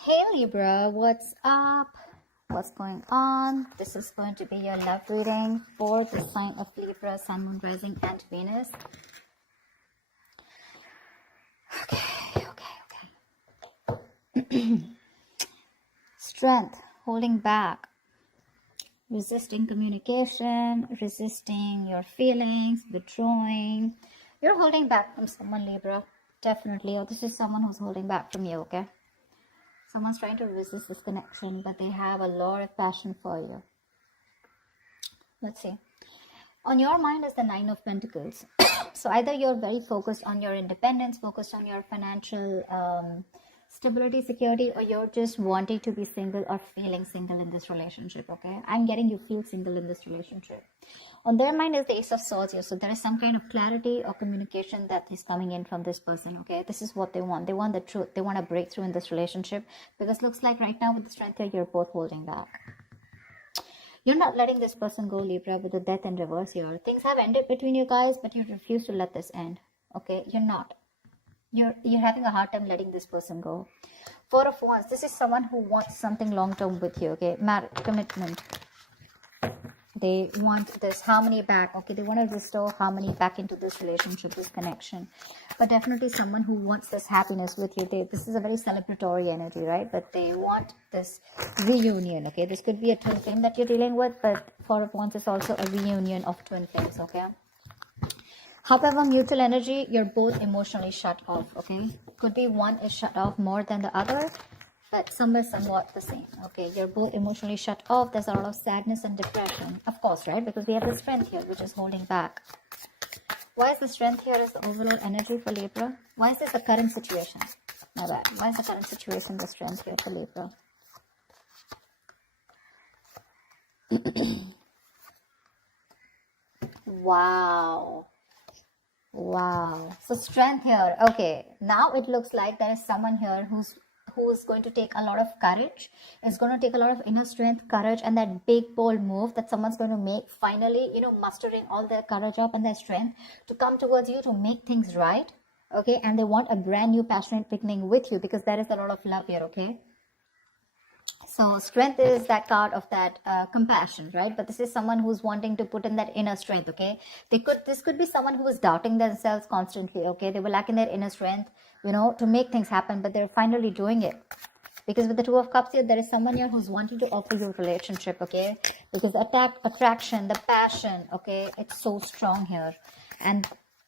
Hey Libra, what's up? What's going on? This is going to be your love reading for the sign of Libra, Sun, Moon, Rising, and Venus. Okay. Strength, holding back, resisting communication, resisting your feelings, withdrawing. You're holding back from someone, Libra. Definitely. Or this is someone who's holding back from you, okay? Someone's trying to resist this connection, but they have a lot of passion for you. Let's see. On your mind is the Nine of Pentacles. So either you're very focused on your independence, focused on your financial stability, security, or you're just wanting to be single or feeling single in this relationship, okay? I'm getting you feel single in this relationship. On their mind is the Ace of Swords here. So there is some kind of clarity or communication that is coming in from this person, okay? This is what they want. They want the truth. They want a breakthrough in this relationship, because looks like right now with the strength here, you're both holding back. You're not letting this person go, Libra, with the death in reverse here. Things have ended between you guys, but you refuse to let this end, okay? You're not. You're having a hard time letting this person go. Four of Wands. This is someone who wants something long-term with you, okay? Marriage, commitment. They want this harmony back, okay? They want to restore harmony back into this relationship, this connection. But definitely someone who wants this happiness with you. This is a very celebratory energy, right? But they want this reunion, okay? This could be a twin flame that you're dealing with, but Four of Wands is also a reunion of twin flames, okay? However, mutual energy, you're both emotionally shut off, okay? Could be one is shut off more than the other, but somewhat the same, okay? You're both emotionally shut off. There's a lot of sadness and depression, of course, right? Because we have the strength here, which is holding back. Why is the strength here as the overall energy for Libra? Why is this the current situation? My bad. Why is the current situation the strength here for Libra? Wow. So strength here. Okay, now it looks like there is someone here who is going to take a lot of courage. It's going to take a lot of inner strength, courage, and that big bold move that someone's going to make, finally, mustering all their courage up and their strength to come towards you to make things right, okay? And they want a brand new passionate beginning with you, because there is a lot of love here, okay? So strength is that card of that compassion, right? But this is someone who's wanting to put in that inner strength, okay? This could be someone who is doubting themselves constantly, okay? They were lacking their inner strength, to make things happen, but they're finally doing it. Because with the Two of Cups here, there is someone here who's wanting to offer you a relationship, okay? Because the attraction, the passion, okay? It's so strong here. And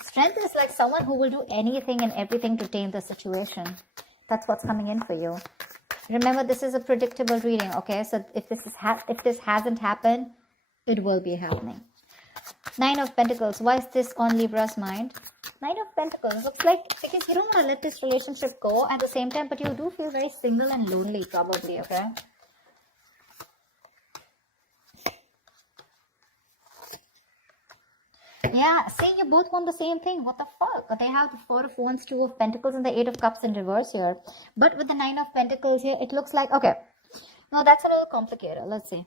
strength is like someone who will do anything and everything to tame the situation. That's what's coming in for you. Remember, this is a predictable reading, okay? So if this hasn't happened, it will be happening. Nine of Pentacles. Why is this on Libra's mind? Nine of Pentacles. Looks like because you don't want to let this relationship go at the same time, but you do feel very single and lonely, probably, okay? Yeah, see, you both want the same thing. What the fuck? They have the Four of Wands, Two of Pentacles, and the Eight of Cups in reverse here. But with the Nine of Pentacles here, it looks like, okay. No, that's a little complicated. Let's see.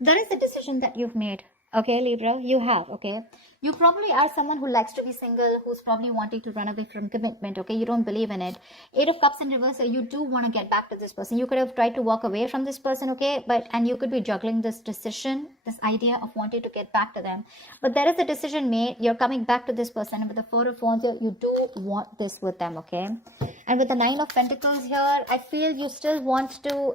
There is a decision that you've made. Okay, Libra, you have, okay? You probably are someone who likes to be single, who's probably wanting to run away from commitment, okay? You don't believe in it. Eight of Cups in reverse, you do want to get back to this person. You could have tried to walk away from this person, okay? And you could be juggling this decision, this idea of wanting to get back to them. But there is a decision made. You're coming back to this person. And with the Four of Wands here, you do want this with them, okay? And with the Nine of Pentacles here, I feel you still want to...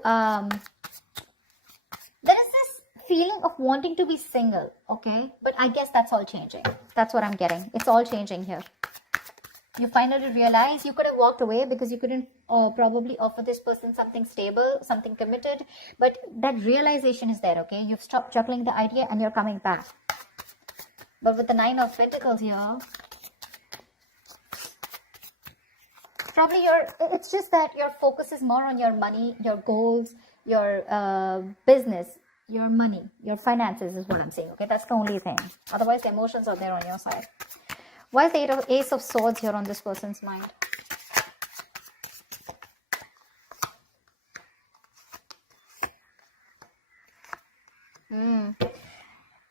there is this feeling of wanting to be single, okay? But I guess that's all changing. That's what I'm getting. It's all changing here. You finally realize you could have walked away because you couldn't probably offer this person something stable, something committed. But that realization is there, okay? You've stopped juggling the idea and you're coming back. But with the Nine of Pentacles here, probably it's just that your focus is more on your money, your goals, your business, your money, your finances is what I'm saying, okay? That's the only thing. Otherwise, the emotions are there on your side. Why is the Ace of Swords here on this person's mind?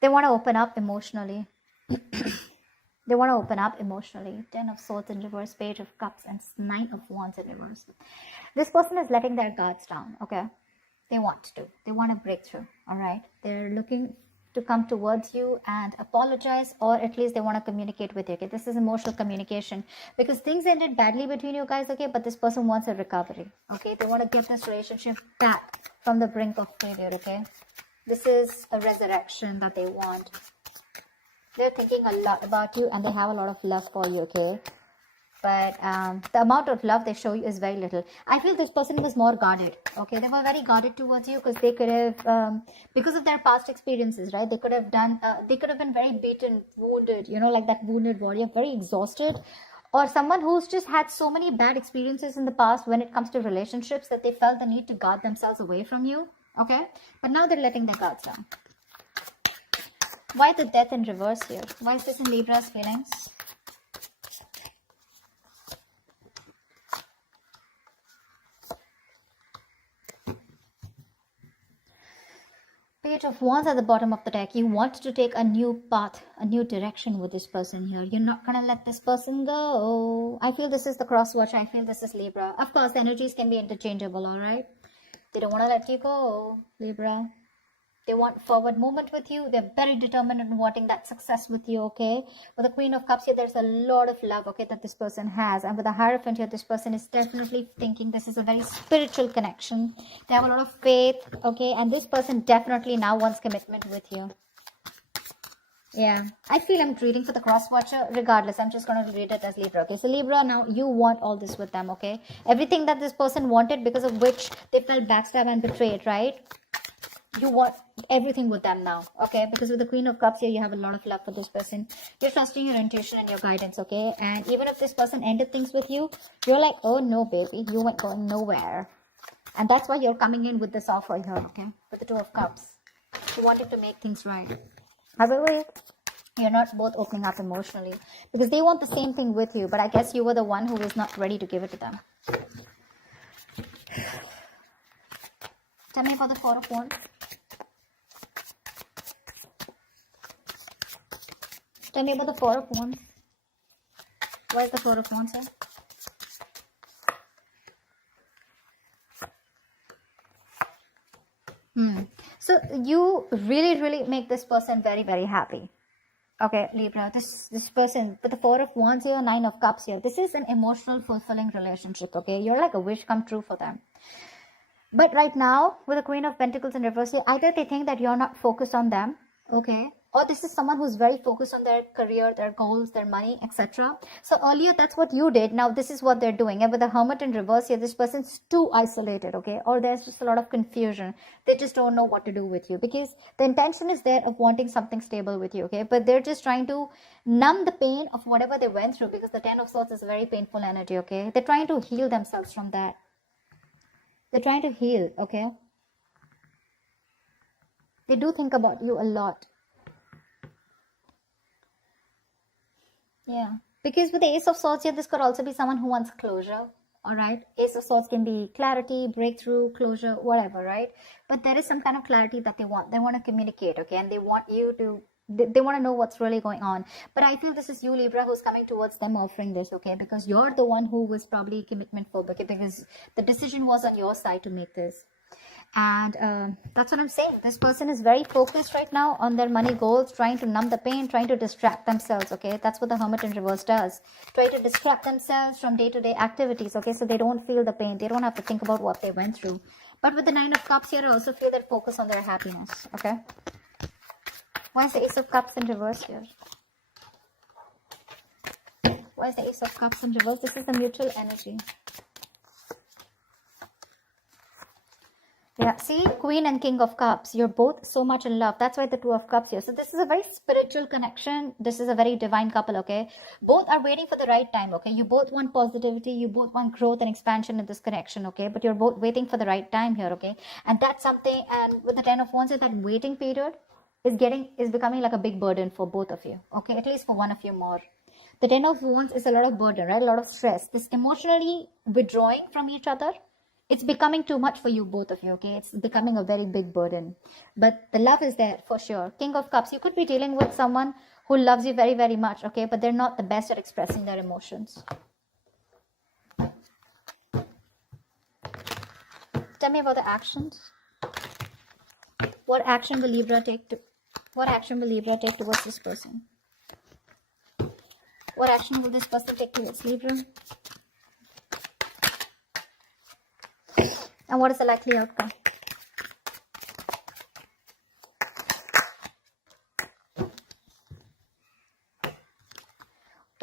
They want to open up emotionally. They want to open up emotionally. 10 of Swords in reverse, Page of Cups, and 9 of Wands in reverse. This person is letting their guards down, okay? They want to. They want a breakthrough, all right? They're looking to come towards you and apologize, or at least they want to communicate with you, okay? This is emotional communication because things ended badly between you guys, okay? But this person wants a recovery, okay? They want to get this relationship back from the brink of failure, okay? This is a resurrection that they want. They're thinking a lot about you and they have a lot of love for you, okay? But the amount of love they show you is very little. I feel this person was more guarded, okay? They were very guarded towards you because they could have, because of their past experiences, right? They could have been very beaten, wounded, you know, like that wounded warrior, very exhausted. Or someone who's just had so many bad experiences in the past when it comes to relationships that they felt the need to guard themselves away from you, okay? But now they're letting their guards down. Why the Death in reverse here? Why is this in Libra's feelings? Page of Wands at the bottom of the deck. You want to take a new path, a new direction with this person here. You're not going to let this person go. I feel this is the cross watch. I feel this is Libra. Of course, the energies can be interchangeable, all right? They don't want to let you go, Libra. They want forward movement with you. They're very determined in wanting that success with you, okay? With the Queen of Cups here, there's a lot of love, okay, that this person has. And with the Hierophant here, this person is definitely thinking this is a very spiritual connection. They have a lot of faith, okay? And this person definitely now wants commitment with you. Yeah, I feel I'm reading for the cross watcher. Regardless, I'm just going to read it as Libra, okay? So Libra, now you want all this with them, okay? Everything that this person wanted because of which they felt backstabbed and betrayed, right? You want everything with them now, okay? Because with the Queen of Cups here, you have a lot of love for this person. You're trusting your intuition and your guidance, okay? And even if this person ended things with you, you're like, oh no, baby, you weren't going nowhere. And that's why you're coming in with this offer here, okay? With the Two of Cups. You wanted to make things right. However, you're not both opening up emotionally because they want the same thing with you, but I guess you were the one who was not ready to give it to them. Tell me about the Four of Wands. Tell me about the Four of Wands. Why is the Four of Wands here? So you really make this person very, very happy. Okay, Libra, this person with the Four of Wands here, Nine of Cups here. This is an emotional, fulfilling relationship, okay? You're like a wish come true for them. But right now, with the Queen of Pentacles in reverse here, either they think that you're not focused on them, okay? Or this is someone who's very focused on their career, their goals, their money, etc. So earlier, that's what you did. Now, this is what they're doing. And with the Hermit in reverse here, this person's too isolated, okay? Or there's just a lot of confusion. They just don't know what to do with you because the intention is there of wanting something stable with you, okay? But they're just trying to numb the pain of whatever they went through because the Ten of Swords is a very painful energy, okay? They're trying to heal themselves from that. They're trying to heal, okay? They do think about you a lot. Yeah, because with the Ace of Swords here, this could also be someone who wants closure, all right? Ace of Swords can be clarity, breakthrough, closure, whatever, right? But there is some kind of clarity that they want. They want to communicate, okay? And they want you to, they want to know what's really going on. But I feel this is you, Libra, who's coming towards them offering this, okay? Because you're the one who was probably commitment phobic, okay? Because the decision was on your side to make this. And that's what I'm saying. This person is very focused right now on their money goals, trying to numb the pain, trying to distract themselves, okay? That's what the Hermit in reverse does. Try to distract themselves from day-to-day activities, okay? So they don't feel the pain. They don't have to think about what they went through. But with the Nine of Cups here, I also feel that focus on their happiness, okay? Why is the Ace of Cups in reverse here? Why is the Ace of Cups in reverse? This is the mutual energy. Yeah, see, Queen and King of Cups, you're both so much in love. That's why the Two of Cups here. So this is a very spiritual connection. This is a very divine couple, okay? Both are waiting for the right time, okay? You both want positivity. You both want growth and expansion in this connection, okay? But you're both waiting for the right time here, okay? And that's something, and with the Ten of Wands, that waiting period is becoming like a big burden for both of you, okay? At least for one of you more. The Ten of Wands is a lot of burden, right? A lot of stress. This emotionally withdrawing from each other, it's becoming too much for you, both of you, okay? It's becoming a very big burden. But the love is there for sure. King of Cups, you could be dealing with someone who loves you very, very much, okay? But they're not the best at expressing their emotions. Tell me about the actions. What action will Libra take towards this person? What action will this person take towards Libra? And what is the likely outcome?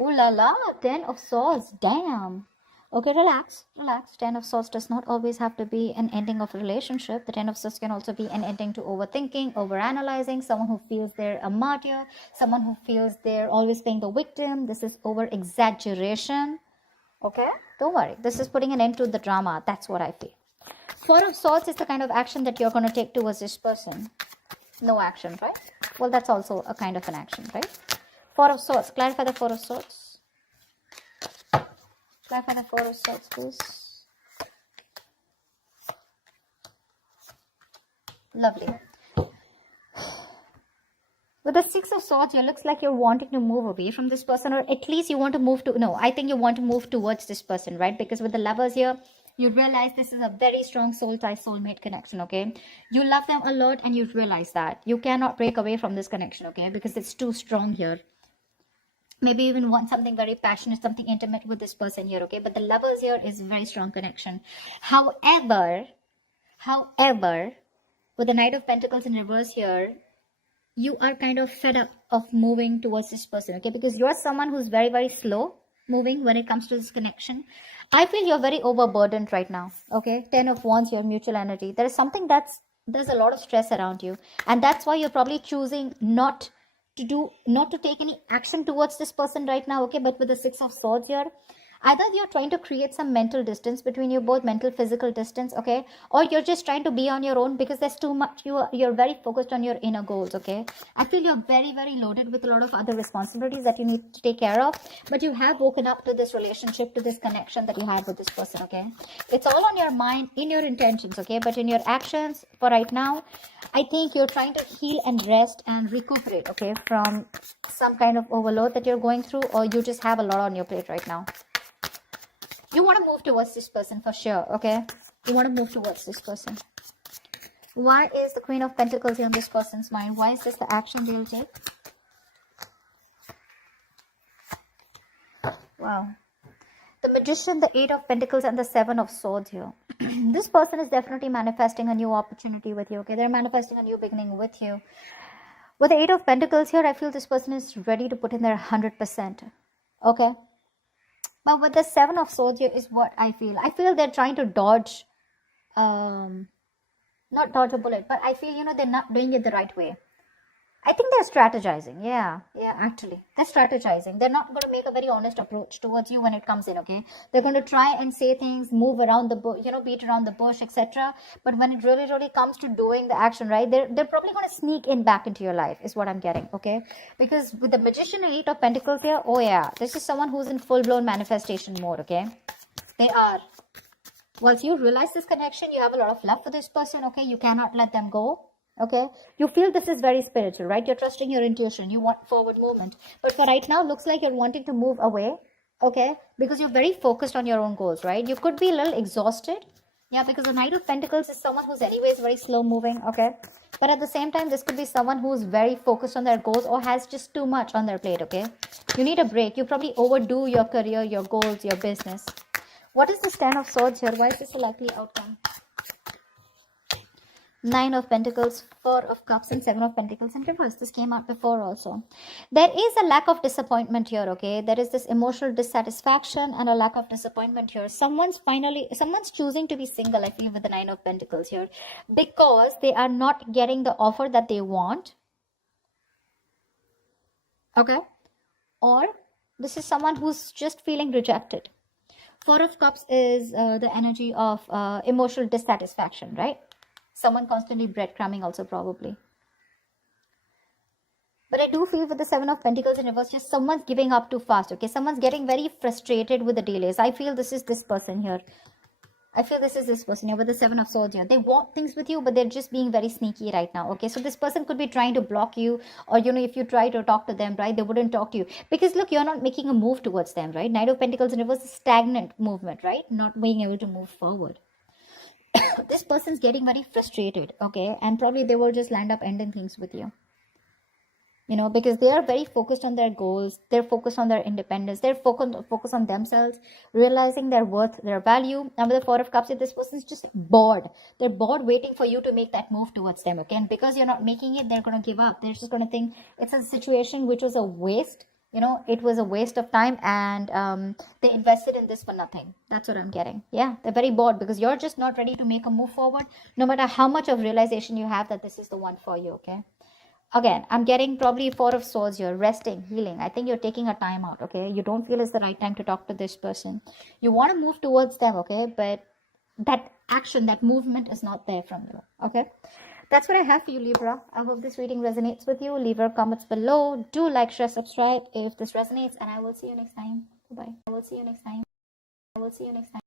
Ooh la la, 10 of Swords, damn. Okay, relax. 10 of Swords does not always have to be an ending of a relationship. The 10 of Swords can also be an ending to overthinking, overanalyzing, someone who feels they're a martyr, someone who feels they're always playing the victim. This is over-exaggeration. Okay? Don't worry. This is putting an end to the drama. That's what I feel. 4 of Swords is the kind of action that you're going to take towards this person. No action, right? Well, that's also a kind of an action, right? 4 of Swords. Clarify the 4 of Swords. Clarify the 4 of Swords, please. Lovely. With the 6 of Swords, it looks like you're wanting to move away from this person, or at least you want to move to, no, I think you want to move towards this person, right? Because with the Lovers here, you realize this is a very strong soul tie, soulmate connection, okay? You love them a lot and you realize that. You cannot break away from this connection, okay? Because it's too strong here. Maybe even want something very passionate, something intimate with this person here, okay? But the Lovers here is a very strong connection. However, with the Knight of Pentacles in reverse here, you are kind of fed up of moving towards this person, okay? Because you're someone who's very, very slow moving when it comes to this connection. I feel you're very overburdened right now, okay? 10 of Wands, your mutual energy. There is something there's a lot of stress around you. And that's why you're probably choosing not to take any action towards this person right now, okay? But with the 6 of Swords here, either you're trying to create some mental distance between you both, mental, physical distance, okay? Or you're just trying to be on your own because there's too much, you're very focused on your inner goals, okay? I feel you're very, very loaded with a lot of other responsibilities that you need to take care of, but you have woken up to this relationship, to this connection that you had with this person, okay? It's all on your mind, in your intentions, okay? But in your actions, for right now, I think you're trying to heal and rest and recuperate, okay? From some kind of overload that you're going through, or you just have a lot on your plate right now. You want to move towards this person for sure, okay? You want to move towards this person. Why is the Queen of Pentacles here on this person's mind? Why is this the action they'll take? Wow. The Magician, the 8 of Pentacles, and the 7 of Swords here. This person is definitely manifesting a new opportunity with you, okay? They're manifesting a new beginning with you. With the 8 of Pentacles here, I feel this person is ready to put in their 100%, okay? But with the 7 of Swords here is what I feel. I feel they're trying to dodge, not dodge a bullet, but I feel, they're not doing it the right way. I think they're strategizing. Yeah, actually. They're strategizing. They're not going to make a very honest approach towards you when it comes in, okay? They're going to try and say things, move around the bush, beat around the bush, etc. But when it really, really comes to doing the action, right, they're probably going to sneak in back into your life, is what I'm getting, okay? Because with the Magician and 8 of Pentacles here, oh yeah, this is someone who's in full-blown manifestation mode, okay? They are. Once you realize this connection, you have a lot of love for this person, okay? You cannot let them go. Okay, you feel this is very spiritual, right? You're trusting your intuition. You want forward movement. But for right now, looks like you're wanting to move away, okay? Because you're very focused on your own goals, right? You could be a little exhausted. Yeah, because the Knight of Pentacles is someone who's anyways very slow moving, okay? But at the same time, this could be someone who's very focused on their goals or has just too much on their plate, okay? You need a break. You probably overdo your career, your goals, your business. What is this 10 of Swords here? Why is this a likely outcome? 9 of Pentacles, 4 of Cups, and 7 of Pentacles in reverse. This came out before also. There is a lack of disappointment here, okay? There is this emotional dissatisfaction and a lack of disappointment here. Someone's choosing to be single, I feel, with the 9 of Pentacles here. Because they are not getting the offer that they want. Okay? Or this is someone who's just feeling rejected. 4 of Cups is the energy of emotional dissatisfaction, right? Someone constantly breadcrumbing also probably. But I do feel with the 7 of Pentacles in reverse, just someone's giving up too fast, okay? Someone's getting very frustrated with the delays. I feel this is this person here. I feel this is this person here with the Seven of Swords here. They want things with you, but they're just being very sneaky right now. Okay, so this person could be trying to block you, or if you try to talk to them, right, they wouldn't talk to you because look, you're not making a move towards them, right? Knight of Pentacles in reverse is stagnant movement, right? Not being able to move forward. This person's getting very frustrated, okay, and probably they will just land up ending things with you. Because they are very focused on their goals, they're focused on their independence, they're focused on themselves, realizing their worth, their value. And with the Four of Cups, this person's just bored. They're bored waiting for you to make that move towards them, okay? And because you're not making it, they're going to give up. They're just going to think it's a situation which was a waste. It was a waste of time, and they invested in this for nothing. That's what I'm getting. Yeah, they're very bored because you're just not ready to make a move forward, no matter how much of realization you have that this is the one for you, okay? Again, I'm getting probably Four of Swords here, resting, healing. I think you're taking a time out, okay? You don't feel it's the right time to talk to this person. You want to move towards them, okay? But that action, that movement is not there from you, okay? That's what I have for you, Libra. I hope this reading resonates with you. Leave your comments below. Do like, share, subscribe if this resonates, and I will see you next time. Bye-bye. I will see you next time.